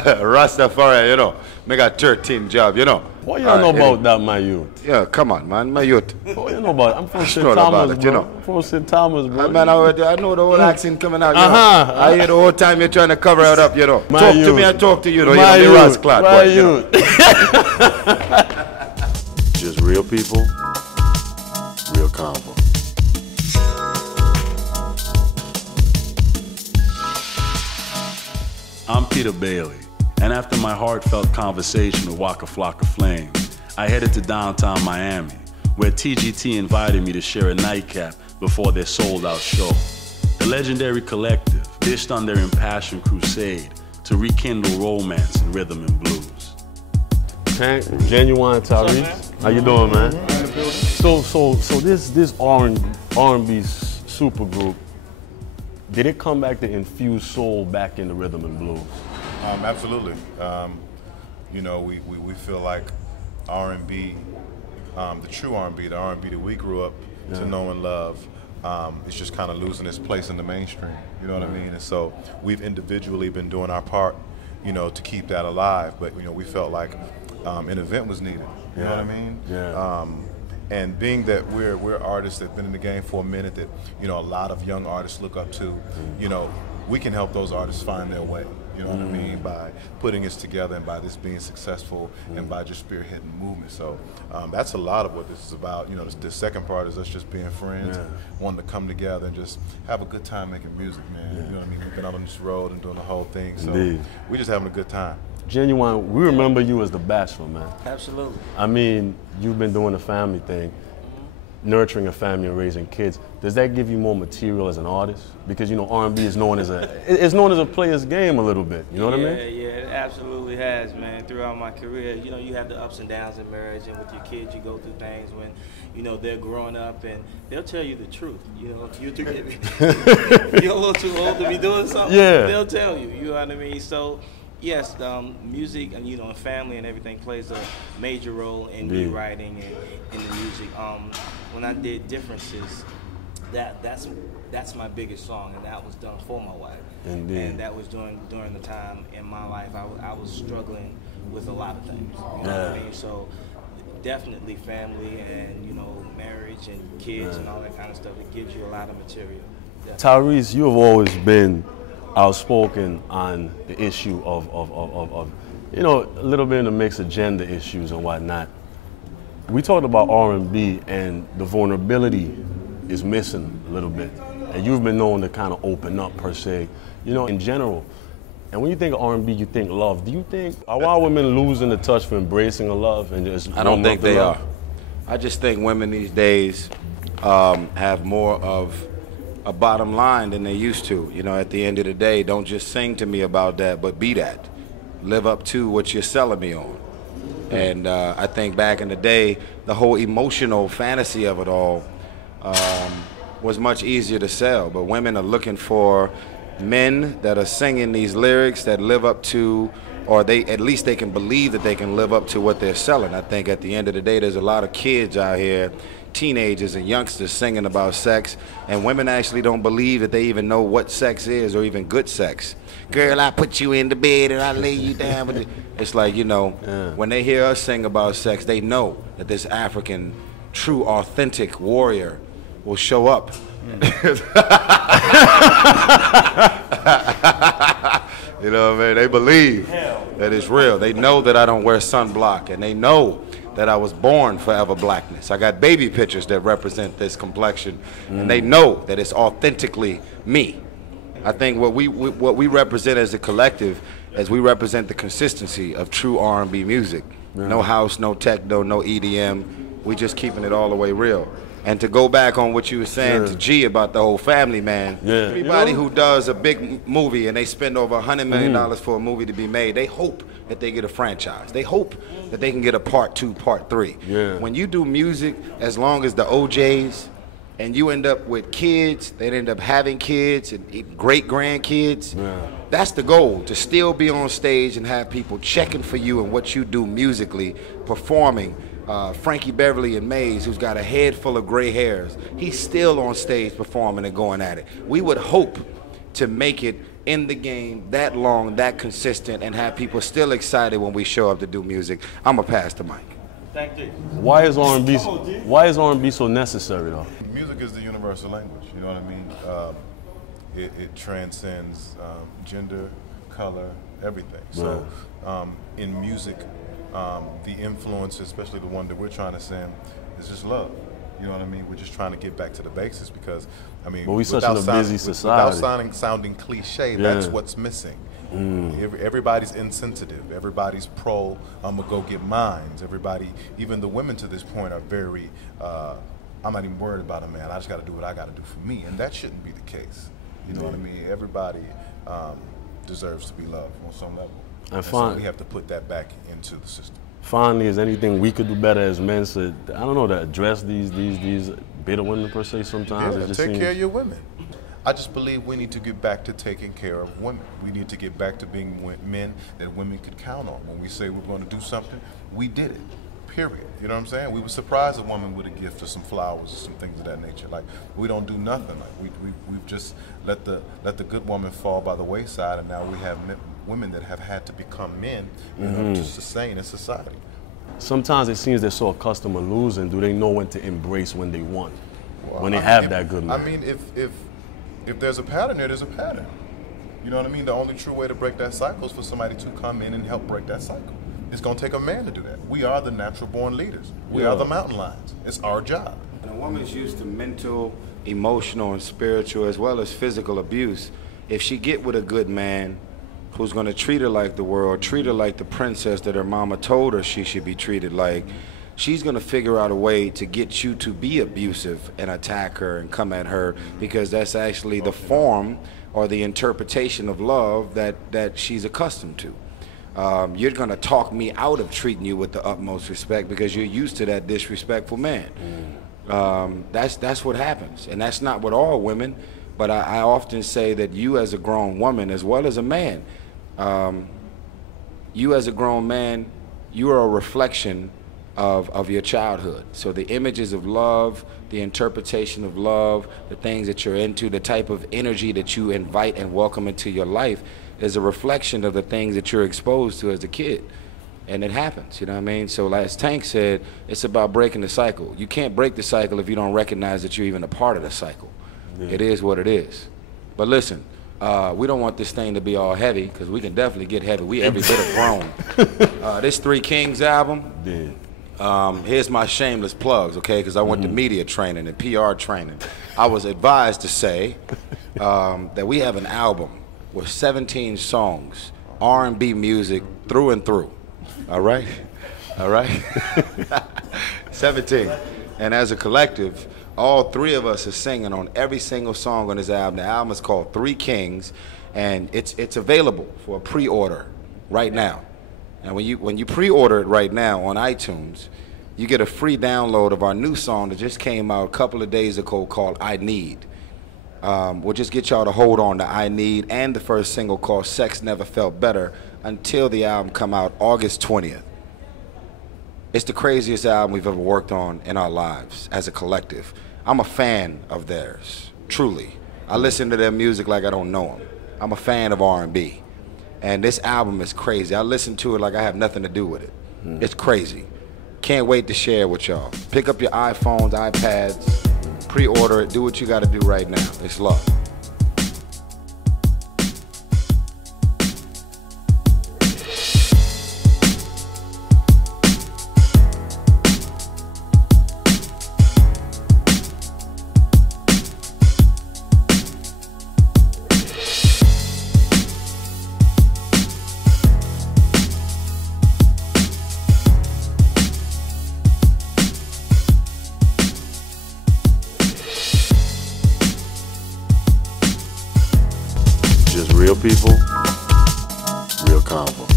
Rastafari, you know. Me got 13 job, you know. What you don't know about that, my youth? Yeah, come on, man, my youth. What you know about it? I'm from St. know Thomas, about it, bro. you know. I'm from St. Thomas, bro. Man, I know the whole accent coming out, you know. I hear the whole time you're trying to cover it up, you know. Talk to me, I talk to you, though. My you know, me Rasclad, boy, you know. Just real people, real convo. I'm Peter Bailey, and after my heartfelt conversation with Waka Flocka Flame, I headed to downtown Miami, where TGT invited me to share a nightcap before their sold-out show. The legendary collective dished on their impassioned crusade to rekindle romance in rhythm and blues. Tank, Ginuwine, Tyrese, how you doing, man? So this R&B supergroup, did it come back to infuse soul back in the rhythm and blues? Absolutely. You know, we feel like R&B, the true R&B, the R&B that we grew up to know and love, it's just kind of losing its place in the mainstream. You know what I mean? And so we've individually been doing our part, you know, to keep that alive. But you know, we felt like an event was needed. You know what I mean? Yeah. And being that we're artists that've been in the game for a minute, that you know a lot of young artists look up to, you know, we can help those artists find their way. You know what I mean? By putting this together and by this being successful and by just spearheading the movement. So that's a lot of what this is about. You know, the second part is us just being friends, wanting to come together and just have a good time making music, man. You know what I mean? We've been out on this road and doing the whole thing, so we're just having a good time. Ginuwine, we remember you as the Bachelor, man. Absolutely. I mean, you've been doing the family thing, nurturing a family and raising kids. Does that give you more material as an artist? Because you know R&B is known as a player's game a little bit. You know what I mean? Yeah, it absolutely has, man. Throughout my career, you know, you have the ups and downs in marriage, and with your kids, you go through things when, you know, they're growing up, and they'll tell you the truth. You know, if you're a little too old to be doing something, they'll tell you. You know what I mean? So. Yes, music and you know, family and everything plays a major role in me writing and in the music. When I did Differences, that's my biggest song, and that was done for my wife. Indeed. And that was during the time in my life I was struggling with a lot of things. You know what I mean? So definitely family and you know marriage and kids and all that kind of stuff. It gives you a lot of material. Definitely. Tyrese, you have always been outspoken on the issue of you know, a little bit in the mix of gender issues and whatnot. We talked about R&B and the vulnerability is missing a little bit. And you've been known to kind of open up per se, you know, in general. And when you think of R&B, you think love. Do you think, are our women losing the touch for embracing a love and just I don't think they are. I just think women these days have more of a bottom line than they used to. You know, at the end of the day, don't just sing to me about that, but be that. Live up to what you're selling me on. And I think back in the day, the whole emotional fantasy of it all was much easier to sell. But women are looking for men that are singing these lyrics that live up to, or at least they can believe that they can live up to what they're selling. I think at the end of the day, there's a lot of kids out here, teenagers and youngsters singing about sex, and women actually don't believe that they even know what sex is or even good sex. Girl, I put you in the bed and I lay you down with it. It's like, you know, when they hear us sing about sex, they know that this African, true, authentic warrior will show up. You know what I mean? They believe that it's real. They know that I don't wear sunblock, and they know that I was born forever blackness. I got baby pictures that represent this complexion, and they know that it's authentically me. I think what we represent as a collective is we represent the consistency of true R&B music. No house, no techno, no EDM. We just keeping it all the way real. And to go back on what you were saying to G about the whole family, man, everybody who does a big movie and they spend over $100 million for a movie to be made, they hope that they get a franchise. They hope that they can get a part 2, part 3. When you do music, as long as the OJs, and you end up with kids, they end up having kids and great-grandkids, that's the goal, to still be on stage and have people checking for you and what you do musically, performing. Frankie Beverly and Mays, who's got a head full of gray hairs, he's still on stage performing and going at it. We would hope to make it in the game that long, that consistent, and have people still excited when we show up to do music. I'm going to pass the mic. Thank you. Why is R&B so necessary though? Music is the universal language, you know what I mean? It transcends gender, color, everything. So in music, the influence, especially the one that we're trying to send, is just love. You know what I mean? We're just trying to get back to the basics because, I mean, but we're such a busy society. Without sounding cliche, that's what's missing. Everybody's insensitive. Everybody's pro, I'm going to go get mines. Everybody, even the women to this point are very, I'm not even worried about a man. I just got to do what I got to do for me. And that shouldn't be the case. You know what I mean? Everybody deserves to be loved on some level. And so we have to put that back into the system. Finally, is anything we could do better as men to, I don't know, to address these bitter women per se sometimes? Yeah, take care of your women. I just believe we need to get back to taking care of women. We need to get back to being men that women could count on. When we say we're going to do something, we did it, period. You know what I'm saying? We would surprise a woman with a gift or some flowers or some things of that nature. Like, we don't do nothing. Like, we've just let the good woman fall by the wayside, and now we have women that have had to become men in order to sustain in society. Sometimes it seems they're so accustomed to losing. Do they know when to embrace when they won? When they have that good man? I mean, if there's a pattern there's a pattern. You know what I mean? The only true way to break that cycle is for somebody to come in and help break that cycle. It's going to take a man to do that. We are the natural born leaders. We are the mountain lions. It's our job. And a woman's used to mental, emotional, and spiritual, as well as physical abuse. If she get with a good man who's going to treat her like the world, treat her like the princess that her mama told her she should be treated like, she's going to figure out a way to get you to be abusive and attack her and come at her, because that's actually the form or the interpretation of love that she's accustomed to. You're going to talk me out of treating you with the utmost respect because you're used to that disrespectful man. That's what happens, and that's not with all women, but I often say that you as a grown woman as well as a man, you as a grown man, you are a reflection of your childhood. So the images of love, the interpretation of love, the things that you're into, the type of energy that you invite and welcome into your life is a reflection of the things that you're exposed to as a kid. And it happens, you know what I mean? So as Tank said, it's about breaking the cycle. You can't break the cycle if you don't recognize that you're even a part of the cycle. It is what it is. But listen, we don't want this thing to be all heavy, because we can definitely get heavy. We every bit of grown. This Three Kings album, here's my shameless plugs, okay, because I went to media training and PR training. I was advised to say that we have an album with 17 songs, R&B music through and through. All right? All right? 17. And as a collective, all three of us are singing on every single song on this album. The album is called Three Kings, and it's available for a pre-order right now. And when you pre-order it right now on iTunes, you get a free download of our new song that just came out a couple of days ago called I Need. We'll just get y'all to hold on to I Need and the first single called Sex Never Felt Better until the album come out August 20th. It's the craziest album we've ever worked on in our lives as a collective. I'm a fan of theirs, truly. I listen to their music like I don't know them. I'm a fan of R&B. And this album is crazy. I listen to it like I have nothing to do with it. It's crazy. Can't wait to share it with y'all. Pick up your iPhones, iPads, pre-order it, do what you gotta do right now. It's love. Just real people, real convo.